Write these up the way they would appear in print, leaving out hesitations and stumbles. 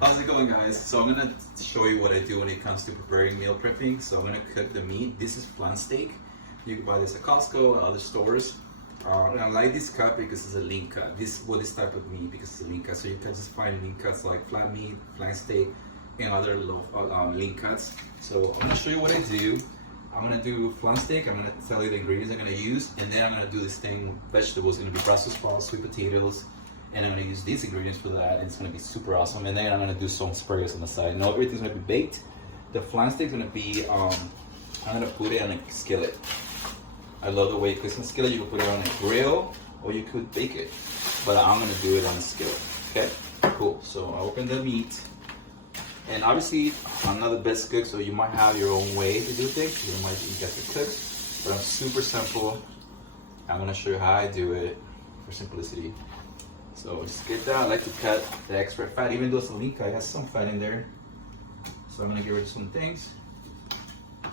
How's it going, guys? So I'm gonna show you what I do when it comes to preparing meal prepping. So I'm gonna cook the meat. This is flan steak. You can buy this at Costco and other stores. And I like this cut because it's a lean cut. This type of meat because it's a lean cut. So you can just find lean cuts like flat meat, flan steak, and other low lean cuts. So I'm gonna show you what I do. I'm gonna do flan steak. I'm gonna tell you the ingredients I'm gonna use, and then I'm gonna do this thing with vegetables. It's gonna be Brussels sprouts, sweet potatoes, and I'm gonna use these ingredients for that, and it's gonna be super awesome. And then I'm gonna do some asparagus on the side. Now everything's gonna be baked. The flan steak's gonna be, I'm gonna put it on a skillet. I love the way it cooks on a skillet. You can put it on a grill, or you could bake it. But I'm gonna do it on a skillet, okay? Cool, so I open the meat. And obviously, I'm not the best cook, so you might have your own way to do things. You might get to cook, but I'm super simple. I'm gonna show you how I do it for simplicity. So just get that. I like to cut the extra fat, even though it's a lean cut, it has some fat in there. So I'm gonna get rid of some things. I'm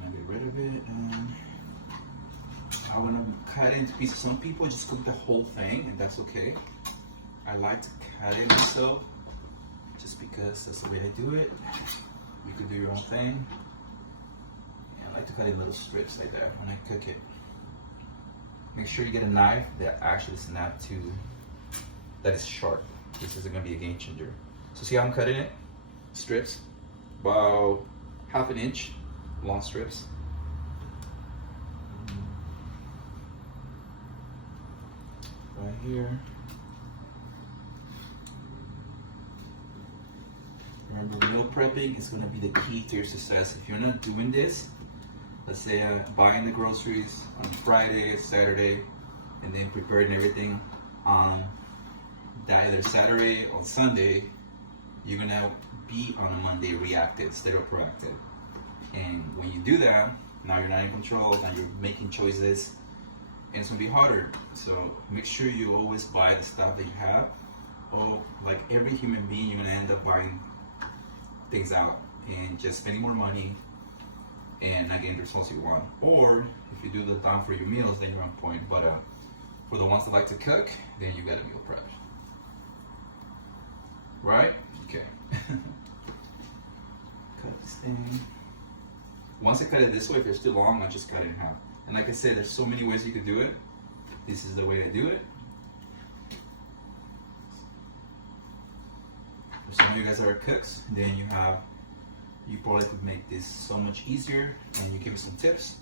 gonna get rid of it. And I wanna cut it into pieces. Some people just cook the whole thing, and that's okay. I like to cut it myself, just because that's the way I do it. You could do your own thing. Yeah, I like to cut it in little strips like that when I cook it. Make sure you get a knife that actually snap to, that is sharp. This is gonna be a game changer. So see how I'm cutting it? Strips, about ½ an inch long strips. Right here. Remember, meal prepping is going to be the key to your success. If you're not doing this, let's say buying the groceries on Friday, Saturday, and then preparing everything on that either Saturday or Sunday, you're going to be on a Monday reactive instead of proactive. And when you do that, now you're not in control, now you're making choices, and it's going to be harder. So make sure you always buy the stuff that you have. Or like every human being, you're going to end up buying things out and just spending more money and not getting the results you want. Or if you do the time for your meals, then you're on point. But for the ones that like to cook, then you gotta meal prep. Right? Okay. Cut this thing. Once I cut it this way, if it's too long, I just cut it in half. And like I said, there's so many ways you could do it. This is the way I do it. Some of you guys are cooks, then you probably could make this so much easier, and you give me some tips.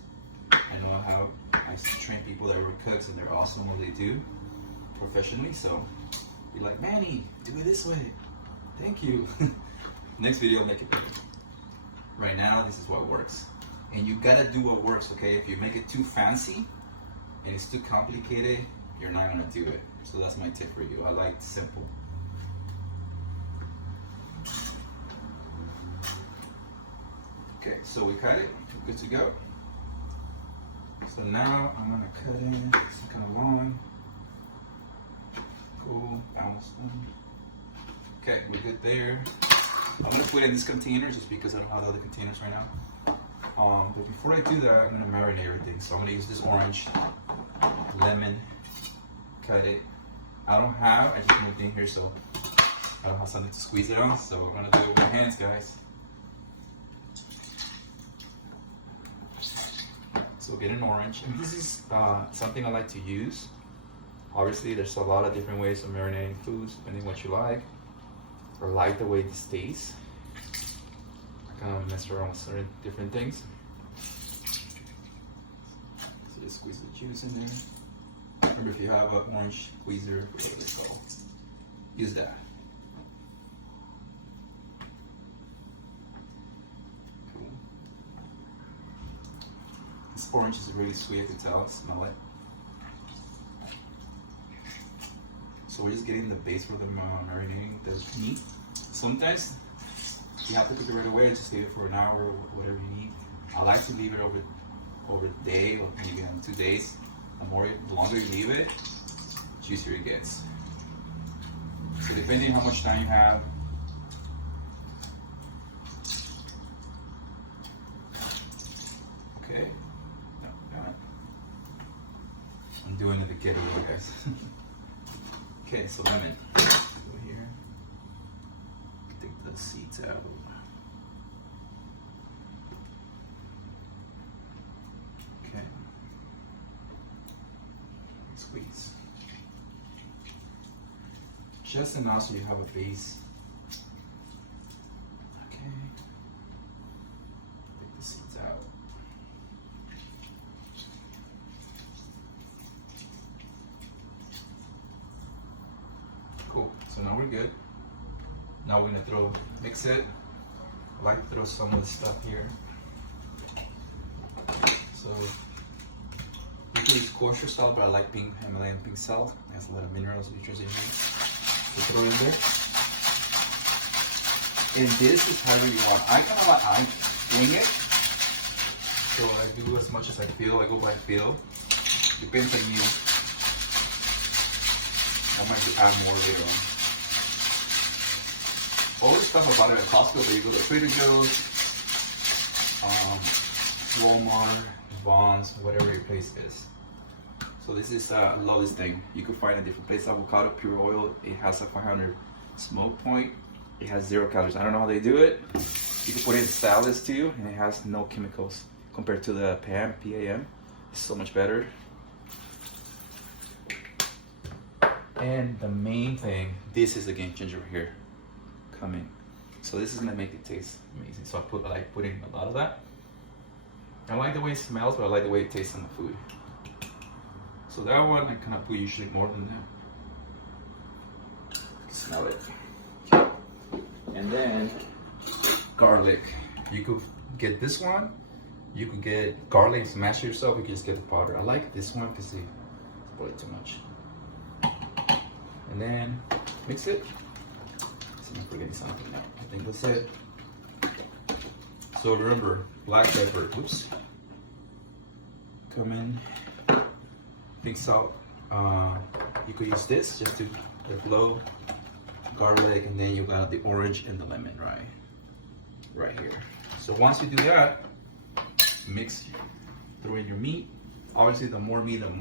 I know how I train people that are cooks, and they're awesome what they do professionally. So be like, Manny, do it this way. Thank you. Next video, I'll make it better. Right now, this is what works, and you gotta do what works. Okay, if you make it too fancy and it's too complicated, you're not gonna do it. So that's my tip for you. I like simple. Okay, so we cut it, good to go. So now I'm gonna cut in, it's kind of long. Cool, balance them. Okay, we're good there. I'm gonna put it in this container just because I don't have the other containers right now. But before I do that, I'm gonna marinate everything. So I'm gonna use this orange, lemon, cut it. I just moved in here, so I don't have something to squeeze it on. So I'm gonna do it with my hands, guys. So get an orange, and this is something I like to use. Obviously, there's a lot of different ways of marinating foods, depending what you like, or like the way this tastes. I kind of mess around with certain different things. So just squeeze the juice in there. Remember, if you have an orange squeezer, whatever it's called, use that. This orange is really sweet, I can tell, smell it. So we're just getting the base for the marinating the meat. Sometimes you have to cook it right away, just leave it for an hour or whatever you need. I like to leave it over the day or maybe on 2 days. The longer you leave it, the juicier it gets. So depending on how much time you have, okay. I'm doing it to get away, guys. Okay, so lemon. Go here. Take the seeds out. Okay. Squeeze. Just enough so you have a base. Okay. Take the seeds out. Cool. So now we're good. Now we're gonna mix it. I like to throw some of the stuff here. So you can use kosher salt, but I like Himalayan pink salt. It has a lot of minerals, nutrients in here. So throw in there. And this is however you want. I wing it. So I do as much as I feel. I go by feel. Depends on you. I might add more later on. All this stuff about it at Costco, but you go to Trader Joe's, Walmart, Vons, whatever your place is. So this is, I love this thing. You can find a different place. Avocado pure oil. It has a 500 smoke point. It has 0 calories. I don't know how they do it. You can put it in salads too, and it has no chemicals compared to the PAM. It's so much better. And the main thing, this is a game changer right here. Coming. So this is gonna make it taste amazing. So I like putting a lot of that. I like the way it smells, but I like the way it tastes on the food. So that one I kind of put usually more than that. Smell it. And then garlic. You could get this one. You could get garlic and smash it yourself. You can just get the powder. I like this one because it's probably too much. And then mix it. See, I'm forgetting something now. I think that's it. So remember, black pepper. Oops. Cumin. Pink salt. You could use this just to flow. Garlic, and then you got the orange and the lemon right here. So once you do that, mix. Throw in your meat. Obviously, the more meat, the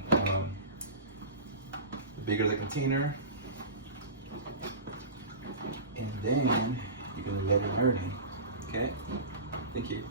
bigger the container. And then you're gonna let it marinate. Okay? Thank you.